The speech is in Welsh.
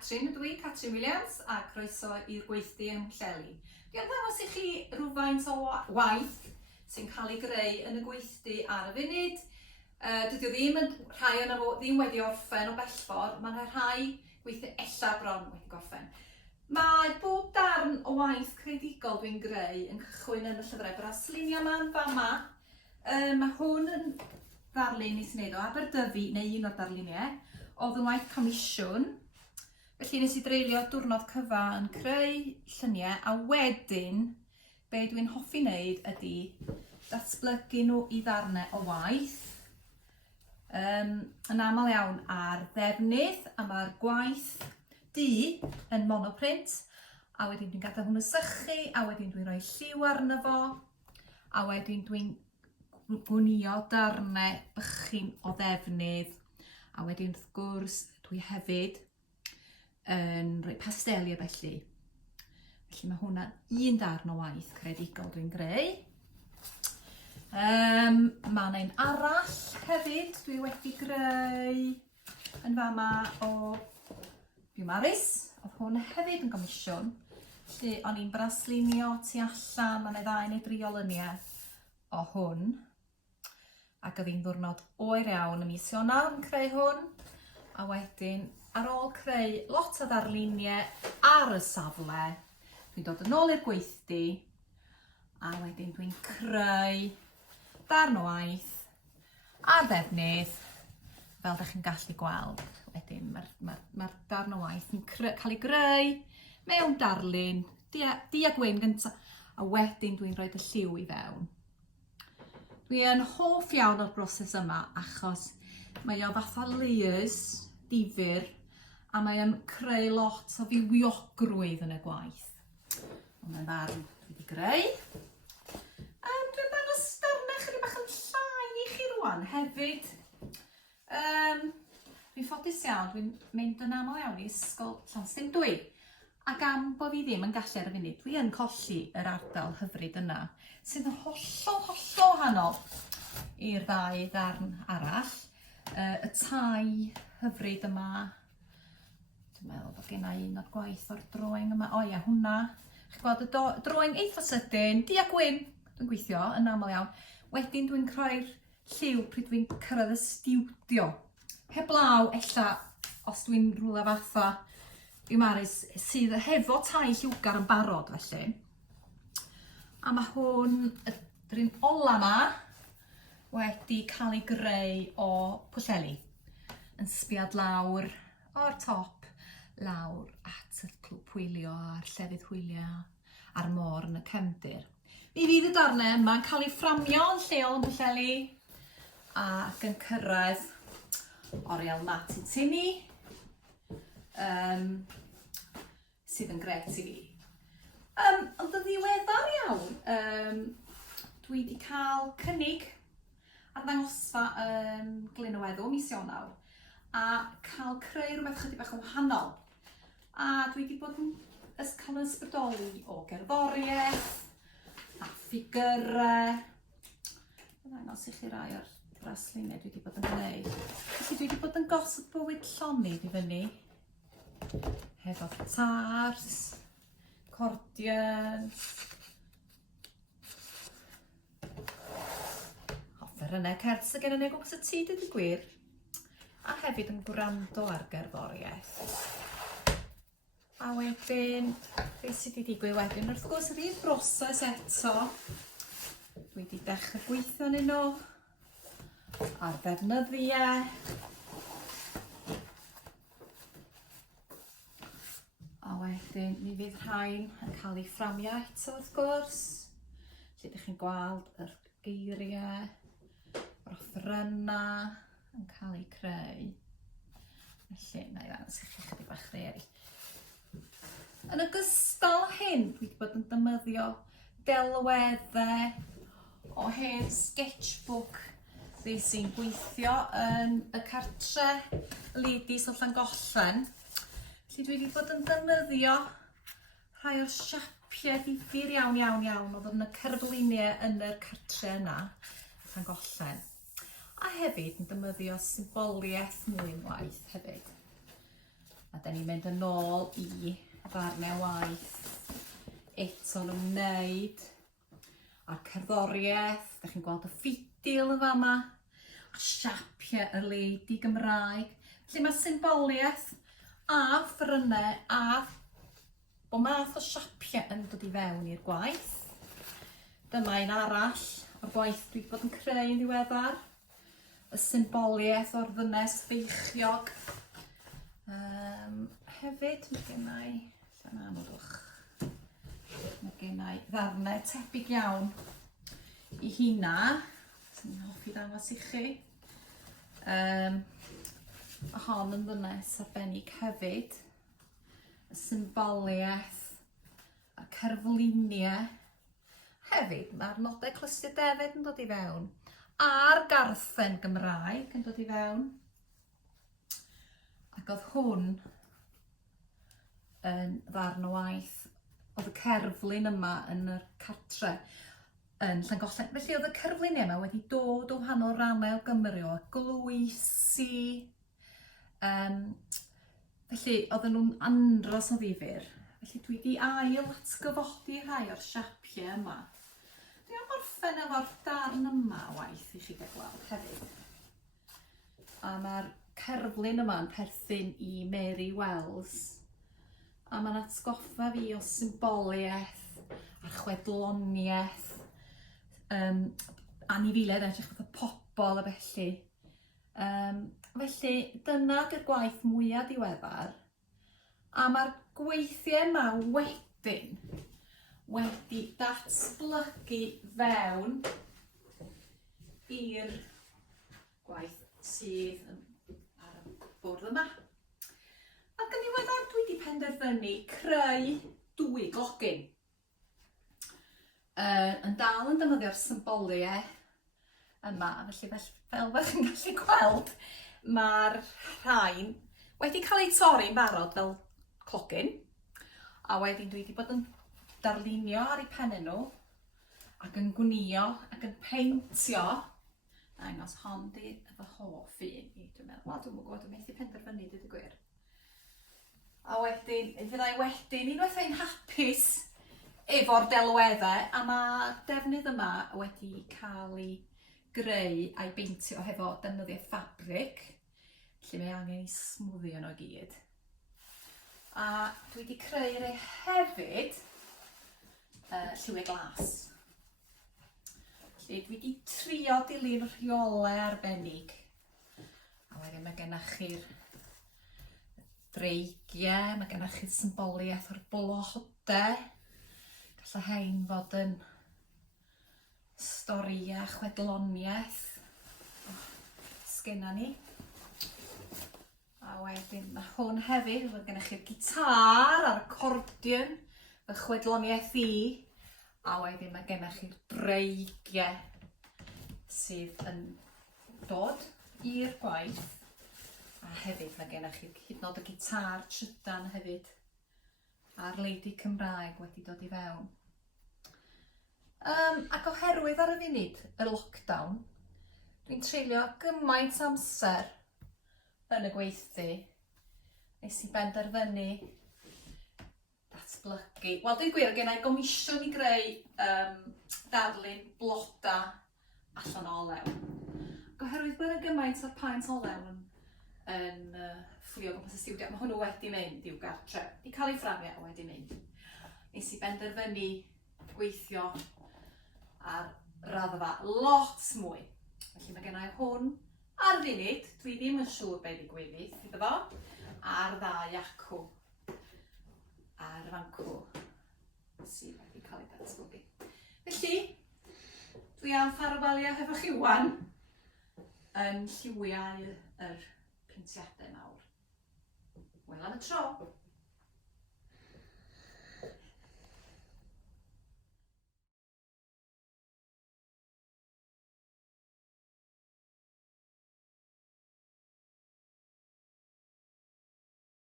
Catrin ydw i, Catrin Williams, a croeso i'r gweithdy yn Lleli. Dwi am ddangos i chi rhywfaint o waith sy'n cael ei greu yn y gweithdy ar y funud. Dydy o ddim, rhai yna fo ddim wedi orffen o bellffordd, mae'n rhai gweithio ella bron wedi gorffen. Mae bob darn o waith creadigol dwi'n greu yn cychwyn yn y llyfrau braslinio yma'n fama. Mae hwn yn ddarlun nes i wneud o Aberdyfi, neu un o'r darluniau, oedd yn waith comisiwn. Felly nes i dreulio diwrnod cyfa yn creu lluniau, a wedyn, be dwi'n hoffi wneud ydy datblygu nhw i ddarnau o waith. Yn aml iawn ar ddefnydd, a mae'r gwaith du yn monoprint, a wedyn dwi'n gadael hwnnw sychu, a wedyn dwi'n rhoi lliw arno fo, a wedyn dwi'n gwnïo darnau bychin o ddefnydd, a wedyn wrth gwrs dwi hefyd yn rhoi pasteli a felly. Felly mae hwnna un darn o waith creadigol dwi'n greu. Mae yna un arall hefyd dwi wedi greu yn fama o Gymraeg. Oedd hwn hefyd yn gomisiwn. Felly o'n i'n braslinio tu allan, mae yna 2 neu 3 olyniau o hwn. Ac oedd hi'n ddiwrnod oer iawn y mis Ionawr yn creu hwn. A wedyn, ar ôl creu lot o ddarluniau ar y safle, dwi'n dod yn ôl i'r gweithdy, a wedyn dwi'n creu darn o waith ar ddefnydd, fel ydych chi'n gallu gweld. Wedyn, mae'r darn o waith yn cael ei greu mewn darlun, du a gwyn gyntaf, a wedyn dwi'n rhoi y lliw i fewn. Dwi yn hoff iawn o'r broses yma achos mae o fatha layers difyr a mae o'n creu lot o fywiogrwydd yn y gwaith. Hwna'n ddarn dwi wedi greu. Dwi'n dangos darnau chydig bach yn llai i chi rwan hefyd. Dwi'n ffodus iawn, dwi'n mynd yn aml iawn i ysgol Stiwdio. Ac am bod fi ddim yn gallu ar y funud, dwi yn colli yr ardal hyfryd yna, sydd yn hollol wahanol i'r 2 ddarn arall. Y tai hyfryd yma, dwi'n meddwl bod genna un o'r gwaith o'r droing yma. O ia, hwnna. Chi'n gweld y droing eitha sydyn, du a gwyn, dwi'n gweithio yn aml iawn. Wedyn dwi'n croi'r lliw pryd dwi'n cyrraedd y stiwdio. Heblaw, ella, os dwi'n rhywle fatha Gymraeg sydd hefo tai lliwgar yn barod felly. A mae hwn, yr un ola yma, wedi cael ei greu o pwllheli. Yn sbiad lawr o'r top, lawr at y clwb hwylio a'r llefydd hwylio a'r môr yn y cefndir. Mi fydd y darnau yma'n cael ei fframio yn lleol yn pwllheli ac yn cyrraedd oriel mat i tini. Sydd yn gret i fi. Ond yn ddiweddar iawn, dwi wedi cael cynnig ar ddangosfa yn Glynweddw mis Ionawr a cael creu rhywbeth chydig bach yn wahanol. A dwi wedi bod yn cael ysbrydoli o gerddoriaeth a ffigyrau. Dwi'n ddangos i chi rai o'r brasluniau dwi wedi bod yn gwneud. Felly dwi wedi bod yn gosod bywyd llonydd i fyny. Hefo gitars, cordions, offerynnau cerdd sydd gen i gwmpas y tŷ dydy gwir, a hefyd yn gwrando ar gerddoriaeth. A wedyn, beth sydd wedi digwydd wedyn, wrth gwrs ydy'r broses eto. Dwi wedi dechrau gweithio yn nhw, a'r ddefnyddiau. A wedyn, mi fydd rhain yn cael ei fframio eto wrth gwrs. Lle ydych chi'n gweld yr geiriau, yr offerynnau yn cael ei creu. Felly, na i ddangos i chi chydig bach rei. Yn ogystal â hyn, dwi wedi bod yn defnyddio delweddau o hen sketchbook sy'n gweithio yn y cartre Ladies o Llangollen. Felly dwi wedi bod yn defnyddio rhai o'r siapiau difyr iawn oedd yn y cerfluniau yn y cartre yna, Llangollen. A hefyd yn defnyddio symboliaeth mwy unwaith hefyd. A da ni'n mynd yn ôl i ddarnau waith eto'n ymwneud a'r cerddoriaeth. Da chi'n gweld y Fidio yn fama, a siapiau y wedi'i Gymraeg. Felly mae symboliaeth a ffyrnau a o math o siapiau yn dod i fewn i'r gwaith. Dyma un arall o'r gwaith dwi wedi bod yn creu yn ddiweddar. Y symboliaeth o'r ddynes feichiog. Hefyd, mae gennau, lla'n anodwch, mae gennau ddarnau tebyg iawn i hynna. Sy'n hoffi ddangos i chi. Hon yn ddynes arbennig hefyd. Y symboliaeth, y cerfluniau. Hefyd, mae'r nodau clustia defyd yn dod i fewn. A'r garthen Gymraeg yn dod i fewn. Ac oedd hwn yn ddarn o waith. Oedd y cerflun yma yn yr cartre yn Llangollen. Felly oedd y cerfluniau yma wedi dod o wahanol rannau o Gymru, o eglwysi. Felly oedden nhw'n andros o ddifyr. Felly dwi wedi ail atgyfodi rhai o'r siapiau yma. Dwi'n gorffen efo'r darn yma waith i chi gael gweld hefyd. A mae'r cerflun yma yn perthyn i Mary Wells. A mae'n atgoffa fi o symboliaeth a chwedloniaeth. Anifeiliaid edrych fath o pobl a felly. Felly dyna gyda'r gwaith mwyaf diweddar. A mae'r gweithiau yma wedyn wedi datblygu fewn i'r gwaith sydd ar y bwrdd yma. Ac yn ddiweddar dwi wedi penderfynu creu 2 glogyn. Yn dal yn defnyddio'r symboliau yma, felly fel bych chi'n gallu gweld, mae'r rhain wedi cael eu torri'n barod fel clogyn, a wedyn dwi wedi bod yn darlunio ar eu pennau nhw, ac yn gwnïo, ac yn peintio, dangos hon di efo hoff un i, dwi'n meddwl, wel dwi'n gwybod, dwi'n methu penderfynu, dweud y gwir. A wedyn, fyddai wedyn unwaith ein hapus efo'r delweddau, a mae defnydd yma wedi cael ei greu a'i beintio hefo defnyddio ffabrig, lle mae angen ei smwddio nhw gyd. A dwi wedi creu rei hefyd lliwiau glas. Lle dwi wedi trio dilyn rheolau arbennig. A wedyn mae gennych chi'r dreigiau, mae gennych chi'r symboliaeth o'r blodau. Gallai hein fod yn stori a chwedloniaeth. Sgenna ni. A wedyn mae hwn hefyd, mae gennych chi'r gitar a'r acordion, y chwedloniaeth i. A wedyn mae gennych chi'r dreigiau sydd yn dod i'r gwaith. A hefyd mae gennych chi'r hyd yn oed y gitar trydan hefyd. A'r wedi'i Cymraeg wedi dod i fewn. Ac oherwydd ar y funud, y lockdown, dwi'n treulio gymaint amser yn y gweithdy. Nes i benderfynu datblygu. Wel, dwi'n gwir, gen i gomisiwn i greu darlun bloda allan o olew. Oherwydd bod y gymaint o'r paent olew yn fflio gwmpas y stiwdio, mae hwnnw wedi mynd i'w gartre. Di cael ei fframio a wedi mynd. Nes i benderfynu gweithio ar raddfa lot mwy. Felly mae gennau hwn ar funud, dwi ddim yn siŵr beth i gweddill iddo fo, a'r ddau acw a'r fancw sydd wedi cael ei datblygu. Felly, dwi am ffarwelio hefo chi wan yn lliwiau yr peintiadau nawr. Wel am y tro!